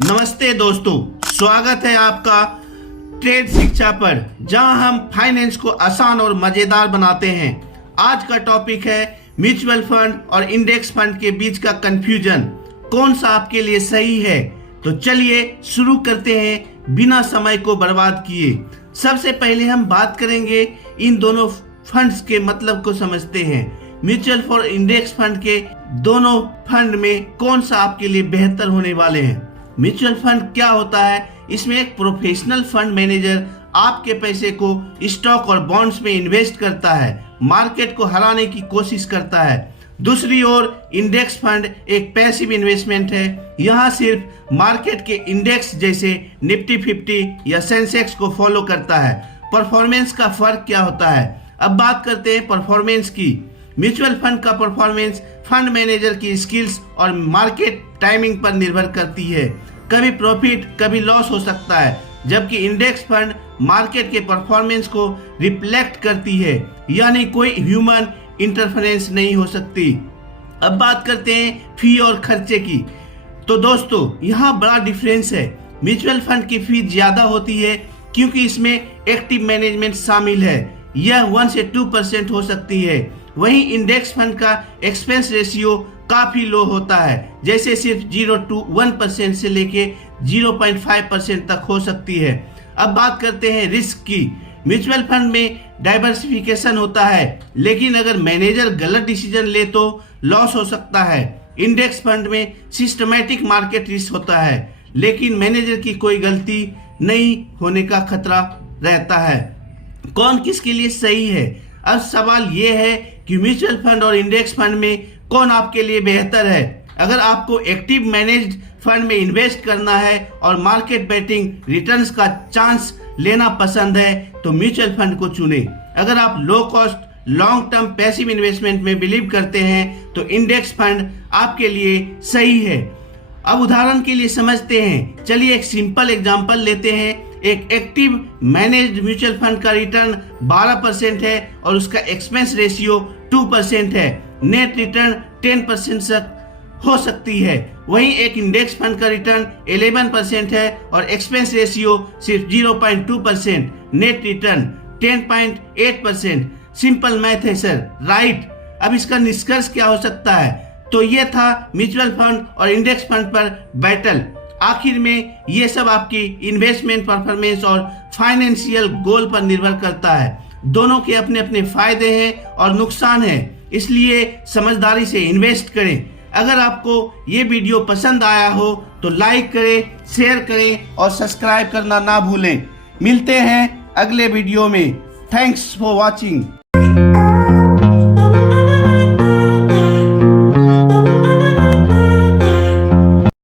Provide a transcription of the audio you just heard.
नमस्ते दोस्तों, स्वागत है आपका ट्रेड शिक्षा पर, जहां हम फाइनेंस को आसान और मजेदार बनाते हैं। आज का टॉपिक है म्यूचुअल फंड और इंडेक्स फंड के बीच का कंफ्यूजन, कौन सा आपके लिए सही है। तो चलिए शुरू करते हैं बिना समय को बर्बाद किए। सबसे पहले हम बात करेंगे इन दोनों फंड्स के मतलब को समझते हैं। म्यूचुअल फंड और इंडेक्स फंड के दोनों फंड में कौन सा आपके लिए बेहतर होने वाले हैं। म्यूचुअल फंड क्या होता है? इसमें एक प्रोफेशनल फंड मैनेजर आपके पैसे को स्टॉक और बॉन्ड्स में इन्वेस्ट करता है, मार्केट को हराने की कोशिश करता है। दूसरी ओर इंडेक्स फंड एक पैसिव इन्वेस्टमेंट है। यहाँ सिर्फ मार्केट के इंडेक्स जैसे निफ्टी 50 या सेंसेक्स को फॉलो करता है। परफॉर्मेंस का फर्क क्या होता है? अब बात करते हैं परफॉर्मेंस की। म्यूचुअल फंड का परफॉर्मेंस फंड मैनेजर की स्किल्स और मार्केट टाइमिंग पर निर्भर करती है। कभी प्रॉफिट कभी लॉस हो सकता है, जबकि इंडेक्स फंड मार्केट के परफॉर्मेंस को रिफ्लेक्ट करती है, यानी कोई ह्यूमन इंटरफेरेंस नहीं हो सकती। अब बात करते हैं फी और खर्चे की। तो दोस्तों, यहाँ बड़ा डिफरेंस है। म्यूचुअल फंड की फी ज्यादा होती है क्योंकि इसमें एक्टिव मैनेजमेंट शामिल है। यह 1 से 2% हो सकती है। वहीं इंडेक्स फंड का एक्सपेंस रेशियो काफी लो होता है, जैसे सिर्फ 0 to 1% से लेके 0.5% तक हो सकती है। अब बात करते हैं रिस्क की। म्यूचुअल फंड में डाइवर्सिफिकेशन होता है, लेकिन अगर मैनेजर गलत डिसीजन ले तो लॉस हो सकता है। इंडेक्स फंड में सिस्टमैटिक मार्केट रिस्क होता है, लेकिन मैनेजर की कोई गलती नहीं होने का खतरा रहता है। कौन किसके लिए सही है? अब सवाल यह है कि म्यूचुअल फंड और इंडेक्स फंड में कौन आपके लिए बेहतर है। अगर आपको एक्टिव मैनेज्ड फंड में इन्वेस्ट करना है और मार्केट बेटिंग रिटर्न्स का चांस लेना पसंद है तो म्यूचुअल फंड को चुनें। अगर आप low cost long term passive investment में बिलीव करते हैं तो इंडेक्स फंड आपके लिए सही है। अब उदाहरण के लिए समझते हैं। चलिए एक सिंपल एग्जांपल लेते हैं। एक एक्टिव मैनेज्ड म्यूचुअल फंड का रिटर्न 12% है और उसका एक्सपेंस रेशियो 2% है। नेट रिटर्न 10% तक हो सकती है। वहीं एक इंडेक्स फंड का रिटर्न 11% है और एक्सपेंस रेशियो सिर्फ 0.2%, नेट रिटर्न 10.8%। सिंपल मैथ है सर, राइट। अब इसका निष्कर्ष क्या हो सकता है? तो ये था म्यूचुअल फंड और इंडेक्स फंड पर बैटल। आखिर में ये सब आपकी इन्वेस्टमेंट परफॉर्मेंस और फाइनेंशियल गोल पर निर्भर करता है। दोनों के अपने अपने फायदे हैं और नुकसान हैं, इसलिए समझदारी से इन्वेस्ट करें। अगर आपको ये वीडियो पसंद आया हो तो लाइक करें, शेयर करें और सब्सक्राइब करना ना भूलें। मिलते हैं अगले वीडियो में। Thanks for watching.